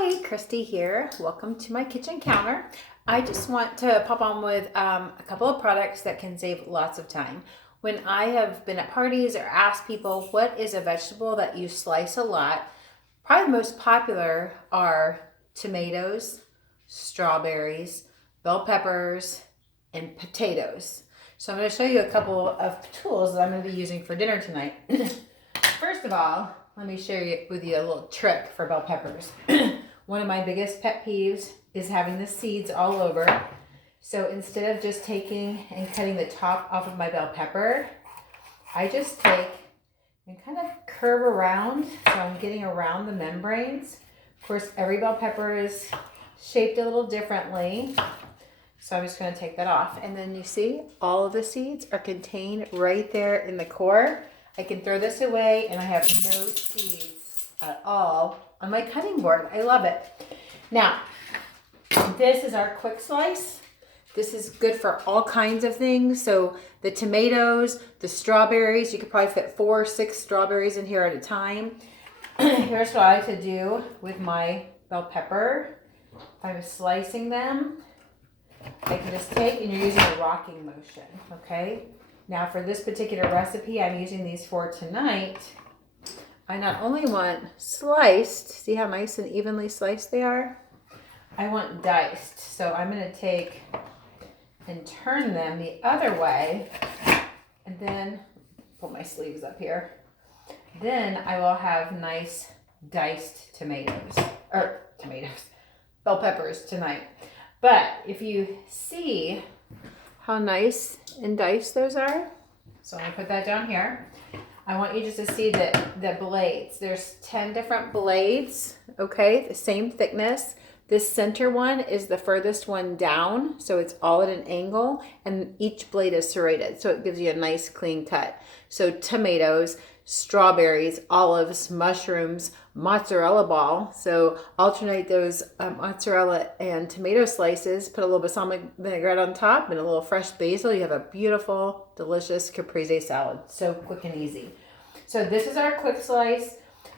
Hi, Christy here. Welcome to my kitchen counter. I just want to pop on with a couple of products that can save lots of time. When I have been at parties or asked people what is a vegetable that you slice a lot, probably the most popular are tomatoes, strawberries, bell peppers, and potatoes. So I'm going to show you a couple of tools that I'm going to be using for dinner tonight. First of all, let me share with you a little trick for bell peppers. One of my biggest pet peeves is having the seeds all over. So instead of just taking and cutting the top off of my bell pepper, I just take and kind of curve around, so I'm getting around the membranes. Of course, every bell pepper is shaped a little differently. So I'm just going to take that off. And then you see all of the seeds are contained right there in the core. I can throw this away and I have no seeds at all on my cutting board. I love it. Now, this is our quick slice. This is good for all kinds of things. So the tomatoes, the strawberries, you could probably fit 4 or 6 strawberries in here at a time. Here's what I like to do with my bell pepper. If I'm slicing them, I can just take, and you're using a rocking motion, okay? Now for this particular recipe I'm using these for tonight, I not only want sliced, see how nice and evenly sliced they are? I want diced. So I'm going to take and turn them the other way, and then pull my sleeves up here. Then I will have nice diced bell peppers tonight. But if you see how nice and diced those are, so I'm going to put that down here. I want you just to see the blades. There's 10 different blades, okay, the same thickness. This center one is the furthest one down, so it's all at an angle, and each blade is serrated, so it gives you a nice clean cut. So tomatoes, strawberries, olives, mushrooms, mozzarella ball. So alternate those mozzarella and tomato slices, put a little balsamic vinaigrette on top and a little fresh basil. You have a beautiful, delicious caprese salad. So quick and easy. So this is our quick slice.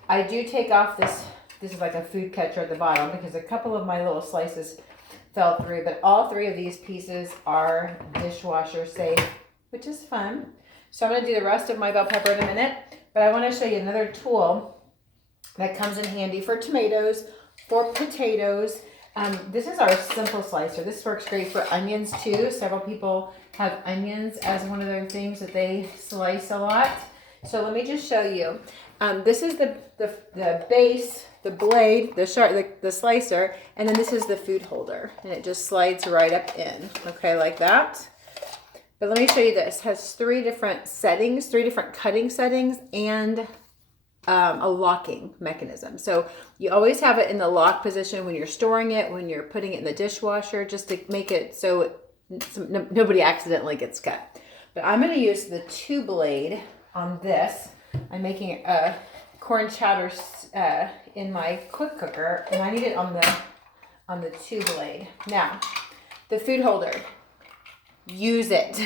I do take off this is like a food catcher at the bottom because a couple of my little slices fell through, but all 3 of these pieces are dishwasher safe, which is fun. So I'm going to do the rest of my bell pepper in a minute, but I want to show you another tool that comes in handy for tomatoes, for potatoes. This is our simple slicer. This works great for onions too. Several people have onions as one of their things that they slice a lot. So let me just show you. This is the base, the blade, the slicer, and then this is the food holder, and it just slides right up in, okay, like that. But let me show you this. It has 3 different settings, 3 different cutting settings, and a locking mechanism. So you always have it in the lock position when you're storing it, when you're putting it in the dishwasher, just to make it so nobody accidentally gets cut. But I'm going to use the 2 blade on this. I'm making a corn chowder in my quick cooker, and I need it on the 2 blade. Now, the food holder. Use it,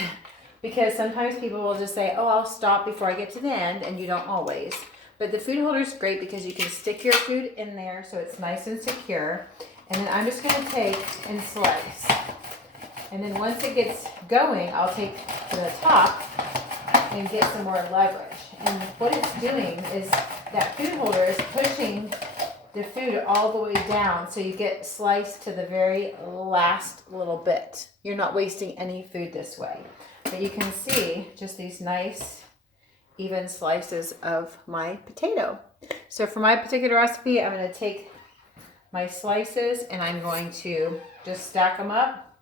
because sometimes people will just say, oh, I'll stop before I get to the end, and you don't always. But the food holder is great because you can stick your food in there so it's nice and secure. And then I'm just going to take and slice. And then once it gets going, I'll take to the top and get some more leverage. And what it's doing is that food holder is pushing the food all the way down so you get sliced to the very last little bit. You're not wasting any food this way. But you can see just these nice even slices of my potato. So for my particular recipe, I'm going to take my slices and I'm going to just stack them up.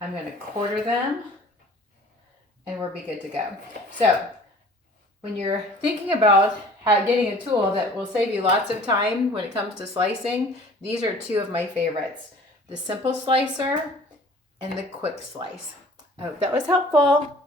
I'm going to quarter them and we'll be good to go. So when you're thinking about getting a tool that will save you lots of time when it comes to slicing, these are 2 of my favorites. The simple slicer and the quick slice. I hope that was helpful.